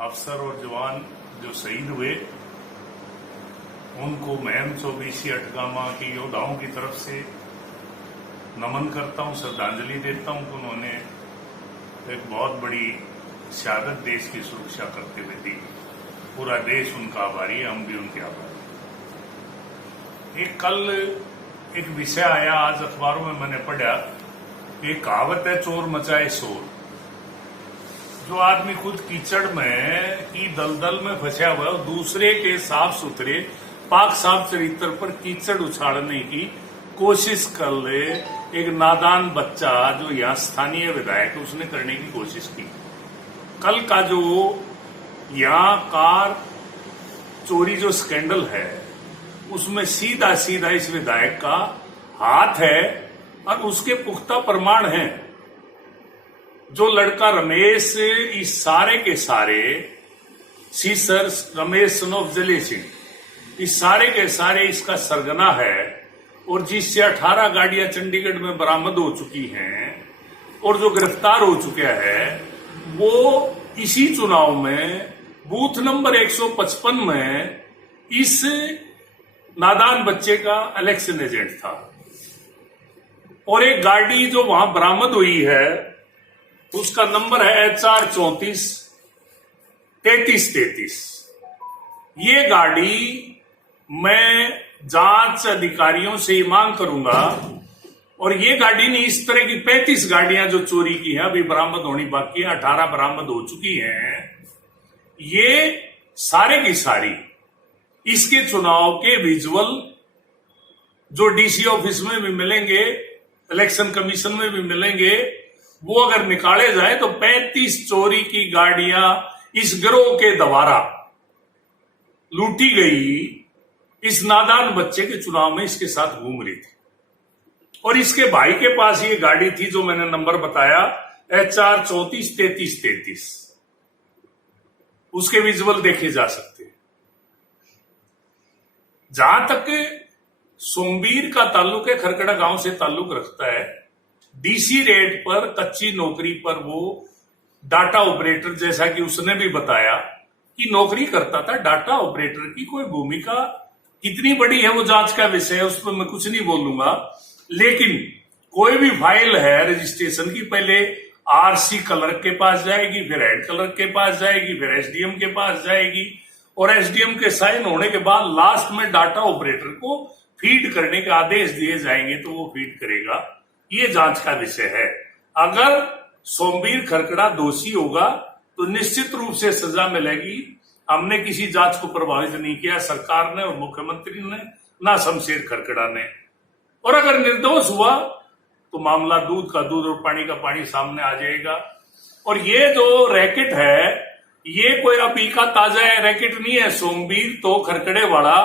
अफसर और जवान जो शहीद हुए उनको मैं चौबीसी अटगामा की योद्धाओं की तरफ से नमन करता हूं, श्रद्धांजलि देता हूं कि उन्होंने एक बहुत बड़ी शहादत देश की सुरक्षा करते हुए दी। पूरा देश उनका आभारी है, हम भी उनके आभारी। कल एक विषय आया, आज अखबारों में मैंने पढ़ा, एक कहावत है, चोर मचाए शोर। जो आदमी खुद कीचड़ में की दलदल में फंसा हुआ है, दूसरे के साफ सुथरे पाक साफ चरित्र पर कीचड़ उछाड़ने की कोशिश कर ले, एक नादान बच्चा जो यहाँ स्थानीय विधायक है उसने करने की कोशिश की। कल का जो यहाँ कार चोरी जो स्कैंडल है उसमें सीधा सीधा इस विधायक का हाथ है और उसके पुख्ता प्रमाण हैं। जो लड़का रमेश, इस सारे के सारे सीसर रमेश सन ऑफ जले सिंह, इस सारे के सारे इसका सरगना है और जिससे 18 गाड़ियां चंडीगढ़ में बरामद हो चुकी हैं और जो गिरफ्तार हो चुका है वो इसी चुनाव में बूथ नंबर 155 में इस नादान बच्चे का इलेक्शन एजेंट था। और एक गाड़ी जो वहां बरामद हुई है उसका नंबर है HR 34 3333। ये गाड़ी मैं जांच अधिकारियों से मांग करूंगा, और ये गाड़ी ने इस तरह की 35 गाड़ियां जो चोरी की हैं अभी बरामद होनी बाकी है, 18 बरामद हो चुकी हैं। ये सारे की सारी इसके चुनाव के विजुअल जो डीसी ऑफिस में भी मिलेंगे, इलेक्शन कमीशन में भी मिलेंगे, वो अगर निकाले जाए तो 35 चोरी की गाड़ियां इस गिरोह के द्वारा लूटी गई। इस नादान बच्चे के चुनाव में इसके साथ घूम रही थी और इसके भाई के पास ये गाड़ी थी जो मैंने नंबर बताया HR 34 3333। उसके विजुअल देखे जा सकते हैं। जहां तक सोमवीर का ताल्लुक है, खरकड़ा गांव से ताल्लुक रखता है। डीसी रेट पर कच्ची नौकरी पर वो डाटा ऑपरेटर, जैसा कि उसने भी बताया कि नौकरी करता था। डाटा ऑपरेटर की कोई भूमिका कितनी बड़ी है वो जांच का विषय है, उस पर मैं कुछ नहीं बोलूंगा। लेकिन कोई भी फाइल है रजिस्ट्रेशन की, पहले RC क्लर्क के पास जाएगी, फिर हेड क्लर्क के पास जाएगी, फिर SDM के पास जाएगी, और SDM के साइन होने के बाद लास्ट में डाटा ऑपरेटर को फीड करने के आदेश दिए जाएंगे तो वो फीड करेगा। ये जांच का विषय है। अगर सोमवीर खरकड़ा दोषी होगा तो निश्चित रूप से सजा मिलेगी। हमने किसी जांच को प्रभावित नहीं किया, सरकार ने और मुख्यमंत्री ने, ना शमशेर खरकड़ा ने। और अगर निर्दोष हुआ तो मामला दूध का दूध और पानी का पानी सामने आ जाएगा। और ये जो रैकेट है ये कोई अभी का ताजा रैकेट नहीं है। सोमवीर तो खरकड़े वाला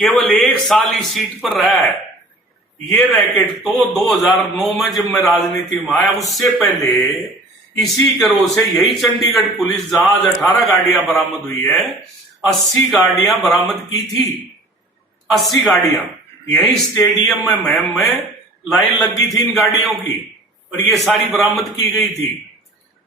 केवल 1 साल इस सीट पर रहा है। ये रैकेट तो 2009 में जब मैं राजनीति में आया उससे पहले इसी गिरोह से यही चंडीगढ़ पुलिस जहां आज 18 गाड़ियां बरामद हुई है, 80 गाड़ियां बरामद की थी। 80 गाड़ियां यही स्टेडियम में मैम में लाइन लगी थी इन गाड़ियों की और ये सारी बरामद की गई थी।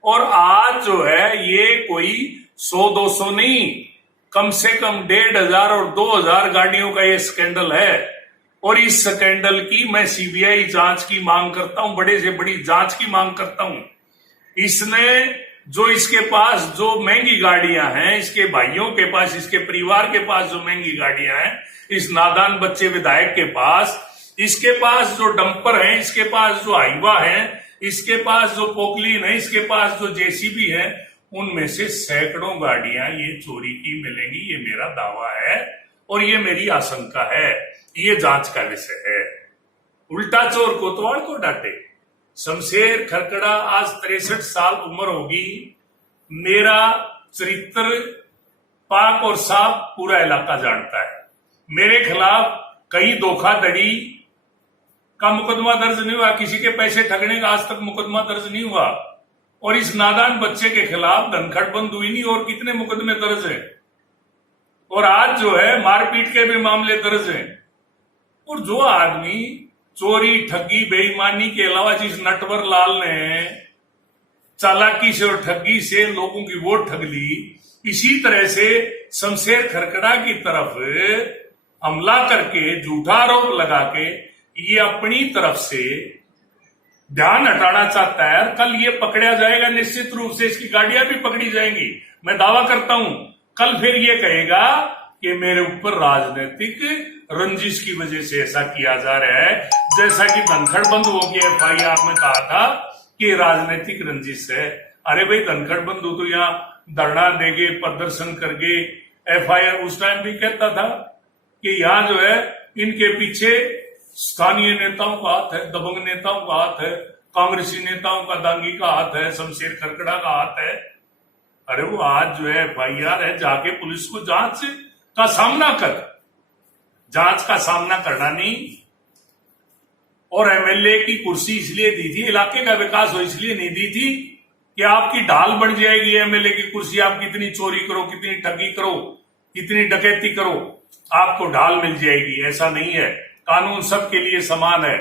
और आज जो है ये कोई 100-200 नहीं, कम से कम 1500 और 2000 गाड़ियों का ये स्कैंडल है। और इस स्कैंडल की मैं CBI जांच की मांग करता हूं, बड़े से बड़ी जांच की मांग करता हूं। इसने जो इसके पास जो महंगी गाड़ियां हैं, इसके भाइयों के पास, इसके परिवार के पास जो महंगी गाड़ियां हैं, इस नादान बच्चे विधायक के पास, इसके पास जो डंपर है, इसके पास जो हाइवा है, इसके पास जो पोकलीन है, इसके पास जो JCB है, उनमें से सैकड़ों गाड़ियां ये चोरी की मिलेंगी। ये मेरा दावा है और ये मेरी आशंका है। ये जांच का विषय है। उल्टा चोर कोतवाल को डांटे। शमशेर खरकड़ा आज 63 साल उम्र होगी। मेरा चरित्र पाक और साफ पूरा इलाका जानता है। मेरे खिलाफ कई धोखाधड़ी का मुकदमा दर्ज नहीं हुआ, किसी के पैसे ठगने का आज तक मुकदमा दर्ज नहीं हुआ। और इस नादान बच्चे के खिलाफ धनखड़ बंद हुई नहीं और कितने मुकदमे दर्ज हैं। और आज जो है मारपीट के भी मामले दर्ज हैं। और जो आदमी चोरी, ठगी, बेईमानी के अलावा जिस नटवर लाल ने चालाकी से और ठगी से लोगों की वोट ठग ली, इसी तरह से शमशेर खरकड़ा की तरफ हमला करके झूठा आरोप लगा के ये अपनी तरफ से ध्यान हटाना चाहता है। कल ये पकड़ा जाएगा, निश्चित रूप से इसकी गाड़ियां भी पकड़ी जाएंगी। मैं दावा करता हूं कल फिर ये कहेगा कि मेरे ऊपर राजनीतिक रंजिश की वजह से ऐसा किया जा रहा है, जैसा कि धनखड़ बंधुओं की FIR में कहा था कि राजनीतिक रंजिश है। अरे भाई, धनखड़ बंधु तो यहाँ धरना देंगे, प्रदर्शन करके, FIR उस टाइम भी कहता था कि यहाँ जो है इनके पीछे स्थानीय नेताओं का हाथ है, दबंग नेताओं का हाथ है, कांग्रेसी नेताओं का, दांगी का हाथ है, शमशेर खरकड़ा का हाथ है। अरे वो आज जो है FIR है, जाके पुलिस को जांच का सामना कर, जांच का सामना करना नहीं। और MLA की कुर्सी इसलिए दी थी, इलाके का विकास हो इसलिए नहीं दी थी कि आपकी ढाल बन जाएगी MLA की कुर्सी, आप कितनी चोरी करो, कितनी ठगी करो, कितनी डकैती करो, आपको ढाल मिल जाएगी। ऐसा नहीं है। कानून सबके लिए समान है।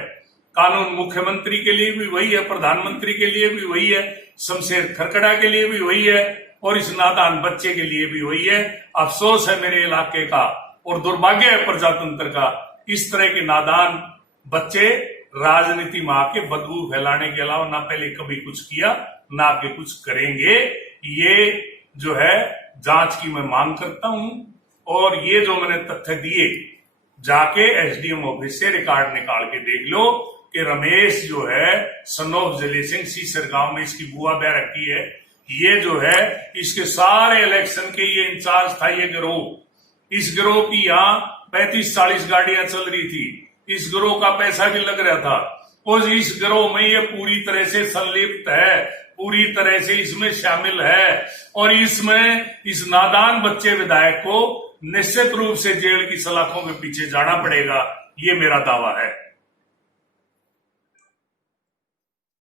कानून मुख्यमंत्री के लिए भी वही है, प्रधानमंत्री के लिए भी वही है, शमशेर खरकड़ा के लिए भी वही है, और इस नादान बच्चे के लिए भी वही है। अफसोस है मेरे इलाके का और दुर्भाग्य है प्रजातंत्र का, इस तरह के नादान बच्चे राजनीति में आके बदबू फैलाने के अलावा ना पहले कभी कुछ किया, ना आगे कुछ करेंगे। ये जो है जांच की मैं मांग करता हूं, और ये जो मैंने तथ्य दिए जाके SDM ऑफिस से रिकॉर्ड निकाल के देख लो कि रमेश जो है सन ऑफ जले सिंह सीसर गांव में इसकी बुआ बह रखी है। ये जो है इसके सारे इलेक्शन के ये इंचार्ज था ये गिरोह। इस गिरोह की यहाँ 35-40 गाड़ियां चल रही थी, इस गिरोह का पैसा भी लग रहा था, और इस गिरोह में ये पूरी तरह से संलिप्त है, पूरी तरह से इसमें शामिल है, और इसमें इस नादान बच्चे विधायक को निश्चित रूप से जेल की सलाखों के पीछे जाना पड़ेगा। ये मेरा दावा है।